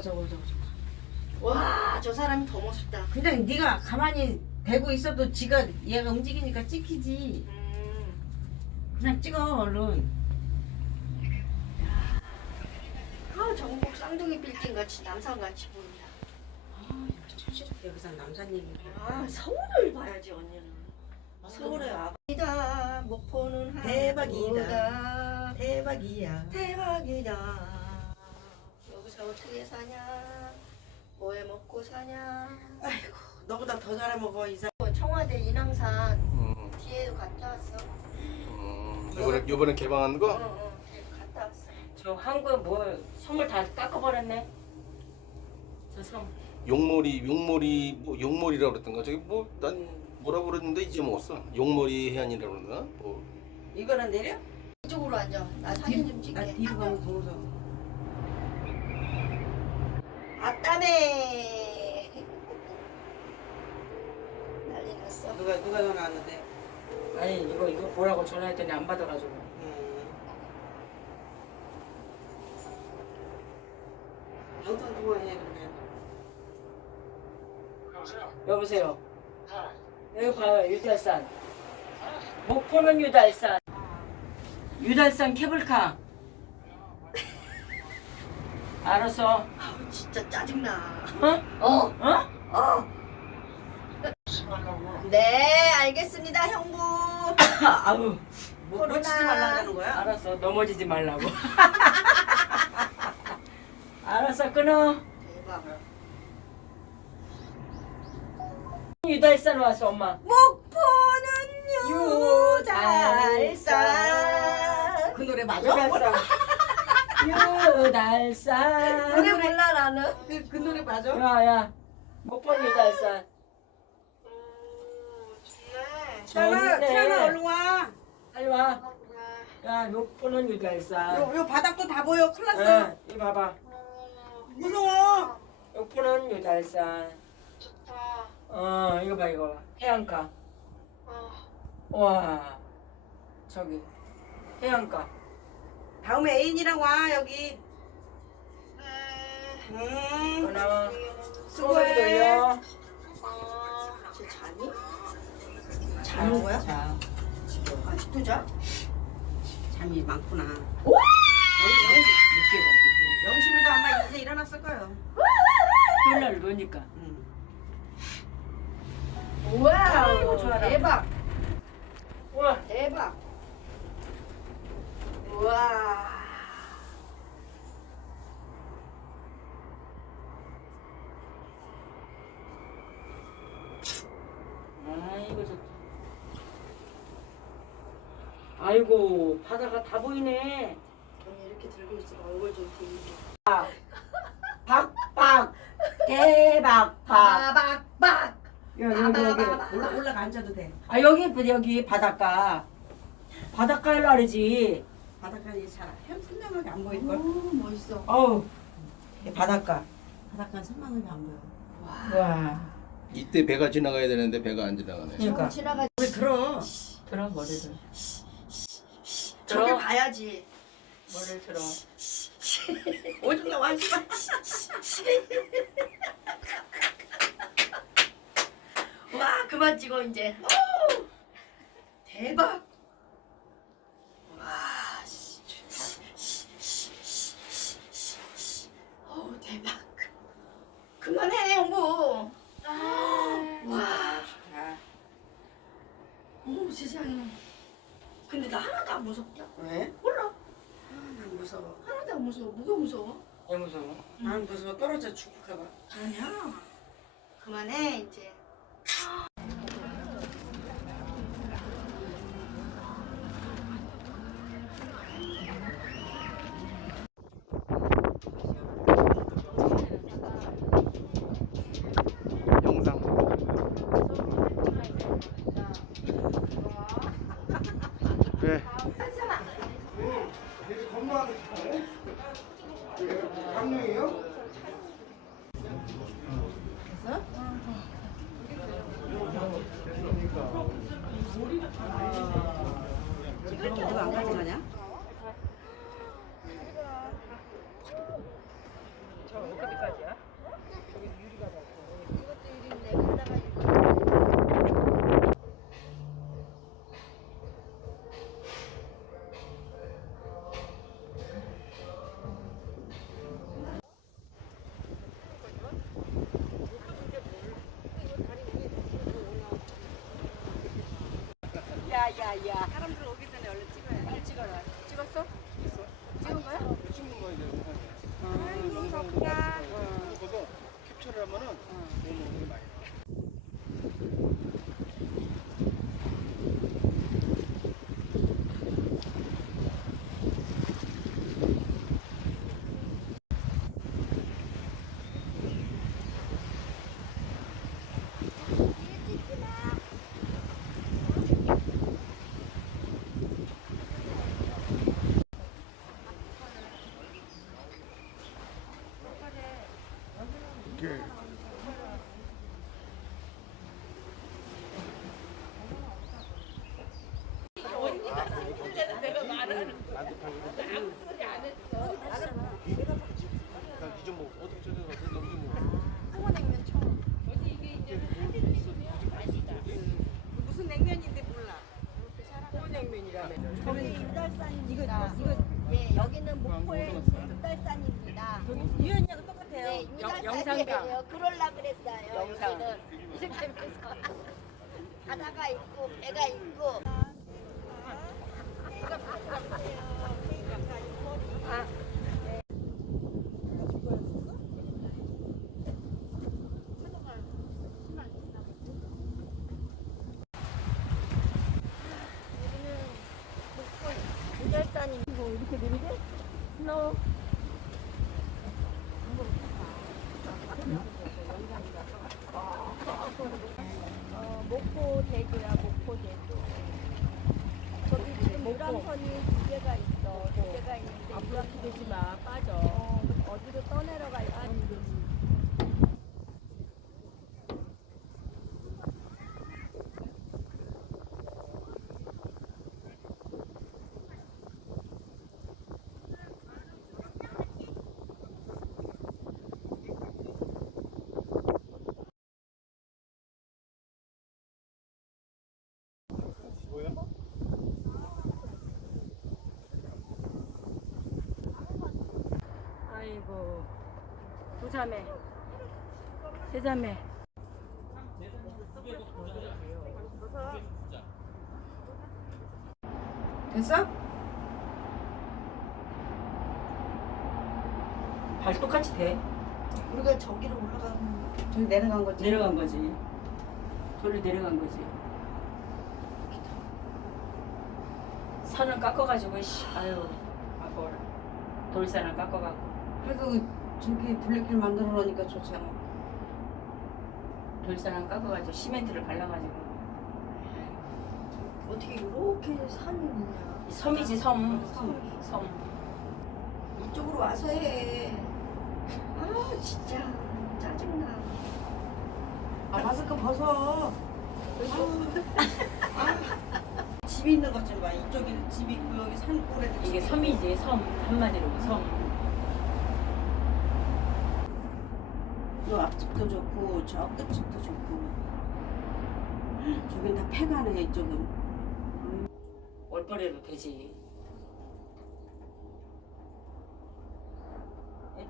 저거 저거 저거. 저거. 와, 저 사람이 더 멋있다. 그냥 네가 가만히 대고 있어도 지가 얘가 움직이니까 찍히지. 음. 그냥 찍어 얼른. 아, 전국 쌍둥이 빌딩 같이 남산 같이 보인다. 아, 촌스럽게 여기서 남산 얘기를. 아, 서울을 봐야지 언니는. 서울에 와이다 목포는 대박이다. 대박이야. 대박이다. 어떻게 사냐? 뭐 해 먹고 사냐? 아이고 너보다 더 잘해 먹어 이사. 청와대 인왕산 음, 뒤에도 갔다 왔어. 음, 이번에 이번에 개방한 어, 거? 어, 갔다 왔어. 저 한국에 뭐 선물 다 깎아버렸네. 저 선. 용머리 용머리 뭐 용머리라고 그랬던가 저기 뭐 난 뭐라 고 그랬는데 잊어먹었어 용머리 해안이라고 그러나 뭐 이거는 내려? 이쪽으로 앉아. 나 사진 좀 나 찍게. 뒤로 가면 더워서. 아따매. 난리 났어. 누가 누가 전화 왔는데? 아니 이거 이거 보라고 전화했더니 안 받아가지고. 음. 너도 누가 해 그래. 여보세요. 여기 봐요 유달산. 목포는 유달산. 유달산 케이블카. 알았어. 아우 진짜 짜증나. 어? 어. 어? 어. 네, 알겠습니다, 형부. 아우. 뭐 코로나. 놓치지 말라는 거야? 알았어 넘어지지 말라고. 알았어 끊어. 대박. 유달산 왔어 엄마. 목포는 유달산. 그 노래 맞아? 유달산. 유달산. 노래 몰라 나는. 그, 그 노래 맞아? 야야. 목포 유달산. 태연아, 좋네. 태연아 얼른 와. 빨리 와. 야 목포는 요, 유달산. 요 바닥도 다 보여. 큰일 났어. 응, 이 봐봐. 무서워. 목포는 유달산. 좋다. 어 이거 봐 이거 해안가. 어, 와 저기 해안가. 다음에 애인이랑 와 여기. 네. 음. 끊어. 수고해. 소리 돌려. 어, 쟤 자니? 자는 거야? 자. 아직도 자? 잠이 많구나. 늦게 가. 영심이도 아마 이제 일어났을 거예요. 토요일 날 노니까. 음. 와우, 좋아라. 대박, 와. 대박. 우와. 아이고 좋다. 아이고 바다가 다 보이네. 언니 이렇게 들고 있어 얼굴 좀 보이게. 박박 대박 박. 빠박박. 여기 여기 여기. 올라 올라가 앉아도 돼. 아 여기 여기 바닷가. 바닷가에 말이지. 바닷가에 잘 현- 선명하게 안 보일 걸. 오, 멋있어. 어우 바닷가. 바닷가 선명하게 안 보여. 와. 이때 배가 지나가야 되는데 배가 안 지나가네 그러니까 지나가. 왜 들어? 들어 머리를. 저기 들어. 봐야지. 머리를 들어. 오줌 나와 씨발. 와 그만 찍어 이제. 오! 대박. 와. 씨. 어우 대박. 그만해 형부. 와. 자. 어머 세상에. 근데 나 하나도 안 무섭다. 왜? 몰라. 아, 난 무서워. 하나도 안 무서워. 뭐가 무서워? 왜 무서워? 난 무서워 떨어져 죽을까봐. 아니야. 그만해 이제. 영상 왜? 야야야야. 사람들 오기 전에 얼른 찍어야 돼. 찍어라. 찍었어? 찍은 거야? 찍는 거야 이제 아이고 영상으로 덕분아. 거서 캡처를 하면은 너무 많이 나 이제 뭐 어디 저기 가서 여기 뭐 홍어냉면 처음. 무슨 냉면인데 몰라. 호냉면이라며. 저기 유달산입니다. 예, 여기는 목포의 유달산입니다. 유연이하고 똑같아요. 네, 유달산이에요. 그럴라 그랬어요. 영상. 이렇게 하면서 바다가 있고 배가 있고. 유달산입니다. 이렇게 내리게? 스노우. 어, 목포 대교야 목포 대교. 저기 지금 유람선이 두 개가 있어. 두 개가 있는데 앞으로 되지 마. 빠져. 어, 어디로 떠내려가 야 아이고. 두 자매. 세 자매. 됐어? 발 똑같이 돼. 우리가 저기로 올라가면 저기 내려간 거지. 내려간 거지. 돌을 내려간 거지 산을 깎아가지고 씨 아유 아까워라 돌산을 깎아갖고 그래도 저기 둘레길 만들어 놓으니까 좋잖아. 돌산을 깎아가지고 시멘트를 발라가지고 어떻게 이렇게 산이 있냐? 이 섬이지 섬 섬. 이쪽으로 와서 해. 아 진짜 짜증나. 아 마스크 벗어. 아, 집이 있는 것 좀 봐. 이쪽에 집 있고 여기 산골에 이게 섬이지 섬 한마디로 섬 요 앞집도 좋고 저 끝집도 좋고. 저긴 다 폐가네 이쪽은. 월벌이도 되지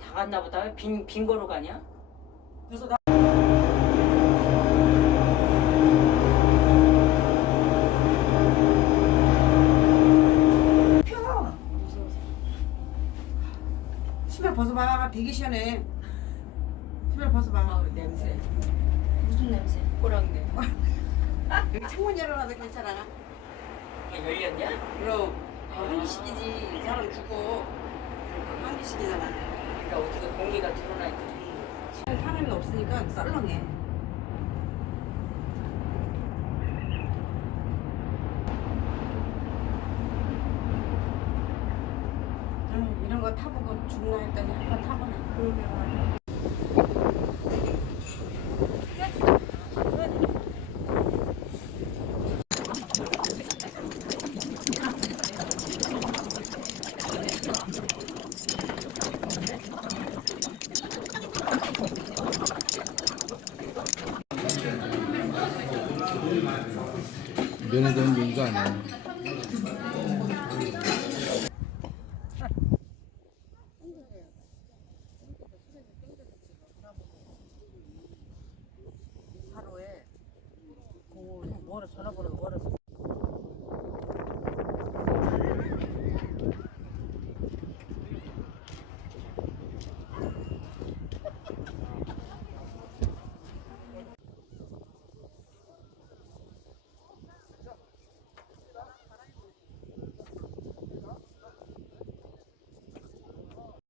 다 갔나 보다 빈, 빈 거로 가냐? 그래서 나 되게 시원해. 신발 벗어봐. 아우 냄새 무슨 냄새? 꼬랑내 여기 창문 열어놔도 괜찮아. 아, 열렸냐? 그럼 한기식이지. 사람 죽고 한기식이잖아. 그러니까 어떻게 공기가 들어나 있더니 사람이 없으니까 썰렁해. 응, 이런 거 타보고 죽나 했더니 한번 타보네. 면에 넣은 용도 아니야. 하루에 그뭐